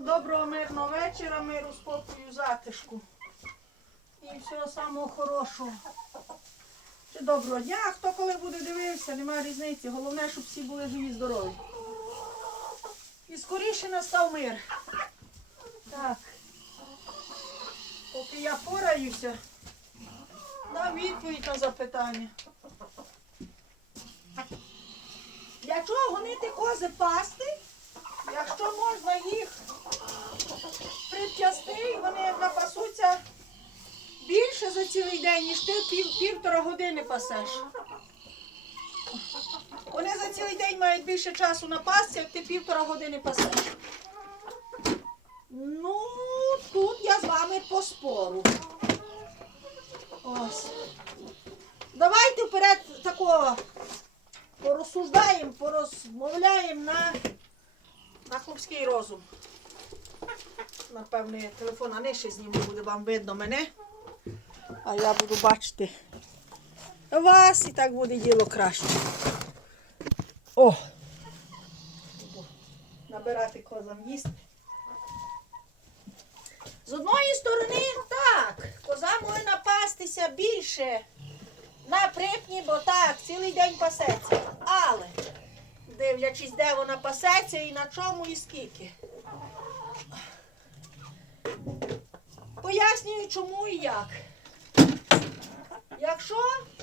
Доброго мирного вечора, миру, спокою, затишку. І всього самого хорошого. Чи доброго дня, хто коли буде дивився, немає різниці. Головне, щоб всі були живі, здорові. І скоріше настав мир. Так. Поки я пораюся, дам відповідь на запитання. Для чого гонити кози пасти? Якщо можна їх і вони напасуться більше за цілий день, ніж ти пів, півтора години пасеш. Вони за цілий день мають більше часу напасти, як ти півтора години пасеш. Ну, тут я з вами поспору. Ось. Давайте вперед такого порозсуждаємо, порозмовляємо на на хлопський розум. Напевне, телефон а нижче зніму, буде вам видно мене. А я буду бачити вас і так буде діло краще. О! Набирати козам їсти. З одної сторони, так, коза може напастися більше на припні, бо так, цілий день пасеться. Але дивлячись, де вона пасеться і на чому і скільки. Пояснюю, чому і як. Якщо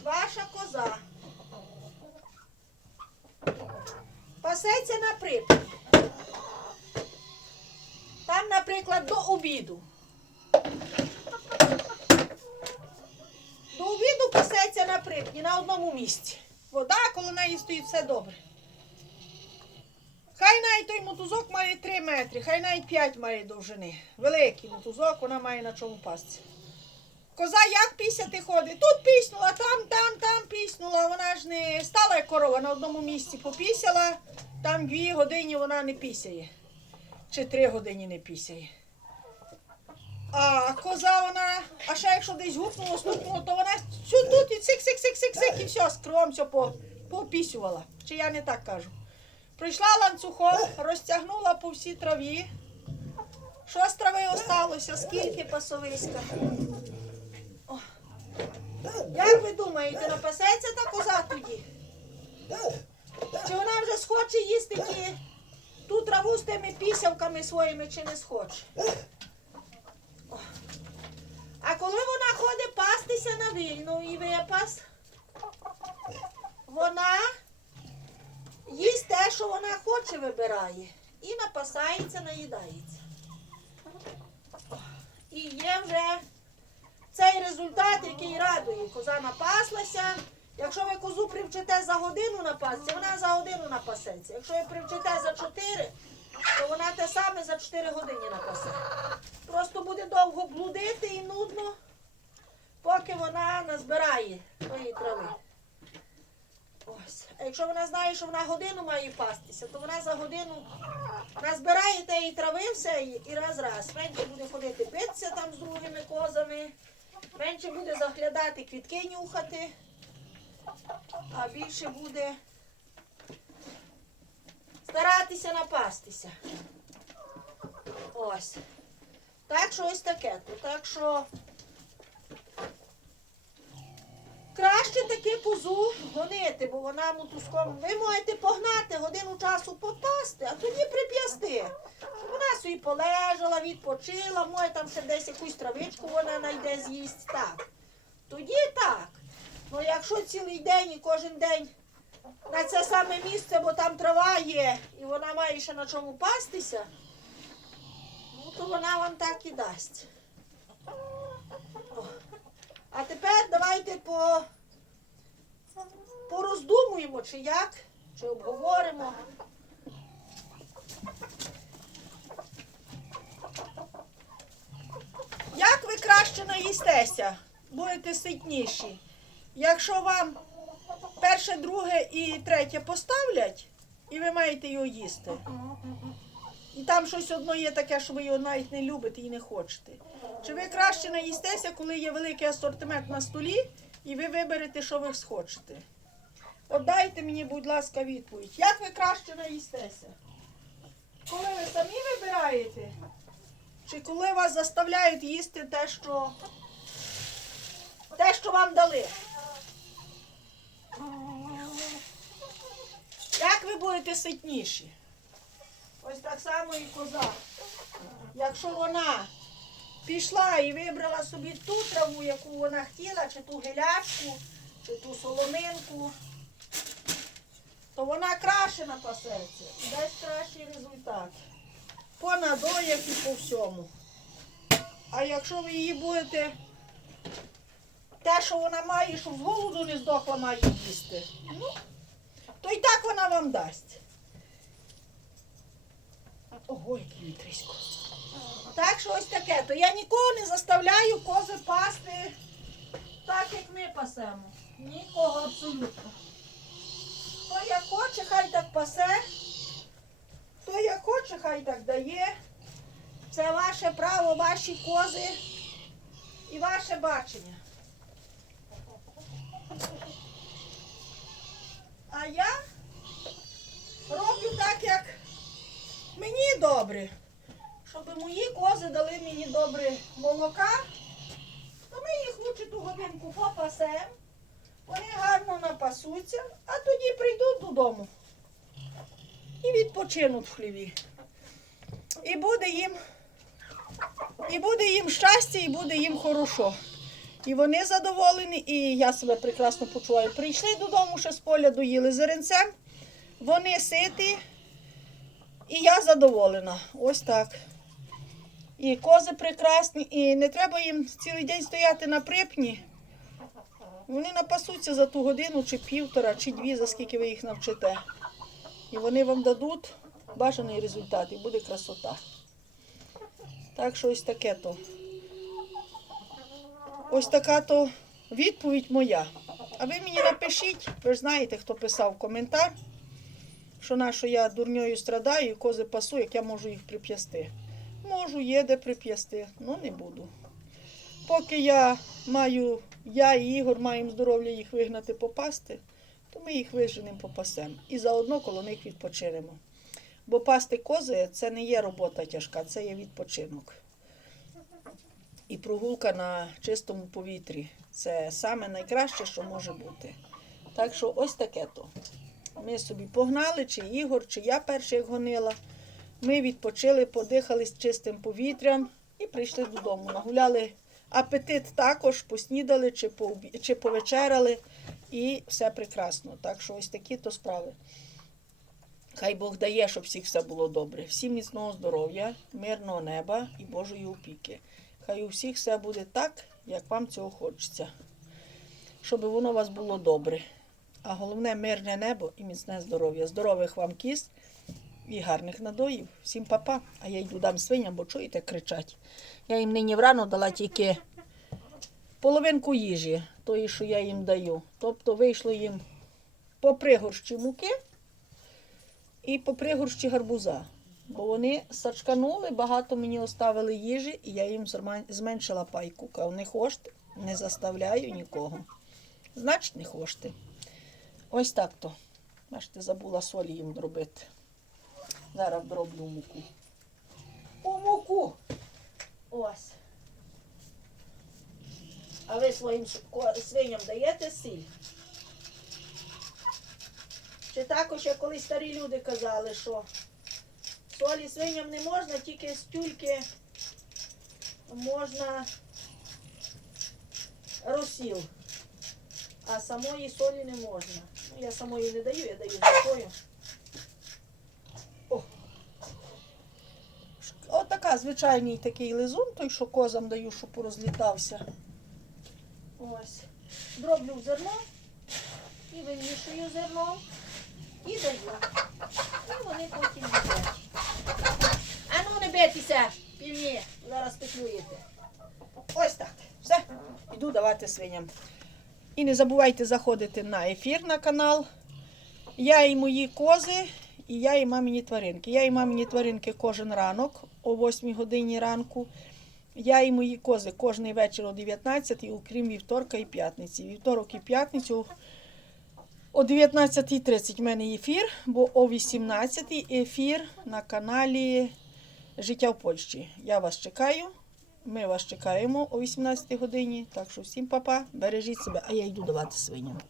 ваша коза пасеться на припні, там, наприклад, до обіду. До обіду пасеться на припні на одному місці. Вода, коло неї стоїть все добре. Хай навіть той мотузок має 3 метри, хай навіть 5 має довжини. Великий мотузок, вона має на чому пасти. Коза як пісяти ходить? Тут піснула, там, там, там піснула. Вона ж не стала як корова на одному місці попісяла, там дві години вона не пісяє. Чи три години не пісяє. А коза вона, а ще якщо десь гупнуло, стукнуло, то вона тут і цик, цик, цик, цик, цик, і все, скром все попісювала. Чи я не так кажу? Прийшла ланцюгом, розтягнула по всій траві. Що з трави осталося? Скільки пасовиська? О. Як ви думаєте, напасеться та коза тоді? Чи вона вже схоче їсти ті, ту траву з тими пісявками своїми, чи не схоче? О. А коли вона ходить пастися на вільну і випас, вона те, що вона хоче, вибирає. І напасається, наїдається. І є вже цей результат, який радує. Коза напаслася. Якщо ви козу привчите за годину напасти, вона за годину напасеться. Якщо ви привчите за 4, то вона те саме за 4 години напасе. Просто буде довго блудити і нудно, поки вона назбирає тої трави. Ось. А якщо вона знає, що вона годину має пастися, то вона за годину назбирає тієї трави все і і раз-раз. Менше буде ходити битися там з другими козами, менше буде заглядати квітки нюхати, а більше буде старатися напастися. Ось. Так що ось таке. Так що краще таки козу гонити, бо вона мотузком. Ви можете погнати годину часу попасти, а тоді прип'ясти. Щоб вона собі полежала, відпочила, може там ще десь якусь травичку вона знайде з'їсть. Так. Тоді так. Ну якщо цілий день і кожен день на це саме місце, бо там трава є, і вона має ще на чому пастися, ну то вона вам так і дасть. А тепер давайте по, пороздумуємо, чи як, чи обговоримо. Як ви краще наїстеся, будете ситніші. Якщо вам перше, друге і третє поставлять, і ви маєте його їсти. І там щось одно є таке, що ви його навіть не любите і не хочете. Чи ви краще наїстеся, коли є великий асортимент на столі, і ви виберете, що ви схочете? От дайте мені, будь ласка, відповідь. Як ви краще наїстеся? Коли ви самі вибираєте, Чи коли вас заставляють їсти те, що те, що вам дали? Як ви будете ситніші? Ось так само і коза. Якщо вона пішла і вибрала собі ту траву, яку вона хотіла, чи ту гелячку, чи ту соломинку, то вона краще напасеться і дасть кращий результат. По надоях і по всьому. А якщо ви її будете те, що вона має, щоб з голоду не здохла, має їсти, ну, то і так вона вам дасть. Ого, який вітрисько. Так що ось таке. То я нікого не заставляю кози пасти так, як ми пасемо. Нікого абсолютно. Хто як хоче, хай так пасе. Хто як хоче, хай так дає. Це ваше право, ваші кози і ваше бачення. А я роблю так, як мені добре. Щоб мої кози дали мені добре молока, то ми їх лучше ту годинку попасемо. Вони гарно напасуться, а тоді прийдуть додому і відпочинуть в хліві. І буде їм, і буде їм щастя, і буде їм хорошо. І вони задоволені, і я себе прекрасно почуваю. Прийшли додому ще з поля, доїли зеренцем, вони ситі, і я задоволена. Ось так. І кози прекрасні, і не треба їм цілий день стояти на припні. Вони напасуться за ту годину, чи півтора, чи дві, за скільки ви їх навчите. І вони вам дадуть бажаний результат, і буде красота. Так що ось таке то. Ось така то відповідь моя. А ви мені напишіть, ви ж знаєте, хто писав коментар, що на що я дурньою страдаю і кози пасу, як я можу їх прип'ясти. Можу, є де прип'ясти, але не буду. Поки я маю, я і Ігор маємо здоров'я їх вигнати попасти, то ми їх виженемо попасемо. І заодно коло них відпочинемо. Бо пасти кози це не є робота тяжка, це є відпочинок. І прогулка на чистому повітрі це саме найкраще, що може бути. Так що ось таке то. Ми собі погнали, чи Ігор, чи я перший гонила. Ми відпочили, подихали з чистим повітрям і прийшли додому. Нагуляли апетит також, поснідали чи, чи повечеряли, і все прекрасно. Так що ось такі то справи. Хай Бог дає, щоб всіх все було добре. Всім міцного здоров'я, мирного неба і Божої опіки. Хай у всіх все буде так, як вам цього хочеться. Щоб воно у вас було добре. А головне мирне небо і міцне здоров'я. Здорових вам кіз і гарних надоїв. Всім папа. А я йду дам свиням, бо чуєте, кричать. Я їм нині врано дала тільки половинку їжі, тої, що я їм даю. Тобто вийшло їм по пригорщі муки і по пригорщі гарбуза. Бо вони сачканули, багато мені оставили їжі, і я їм зменшила пайку. Кажу, не хочете, не заставляю нікого. Значить, не хочете. Ось так то. Бачите, забула солі їм робити. Зараз дроблю муку. У муку. Ось. А ви своїм свиням даєте сіль? Чи також, як колись старі люди казали, що солі свиням не можна, тільки з тюльки можна розсіл, а самої солі не можна. Ну, я самої не даю, я даю такою. О. Ш- Звичайний такий лизун, той, що козам даю, щоб порозлітався. Ось. Дроблю в зерно і вимішую зерно і даю. І вони потім їдять. А ну не бийтеся, півні, зараз петлюєте. Ось так. Все, іду давати свиням. І не забувайте заходити на ефір на канал. Я і мої кози, і я і мамині тваринки. Я і мамині тваринки кожен ранок о 8 годині ранку. Я і мої кози кожний вечір о 19, окрім вівторка і п'ятниці. Вівторок і п'ятницю о 19.30 в мене ефір, бо о 18 ефір на каналі життя в Польщі. Я вас чекаю. Ми вас чекаємо о 18 годині. Так що всім папа, бережіть себе, а я йду давати свиням.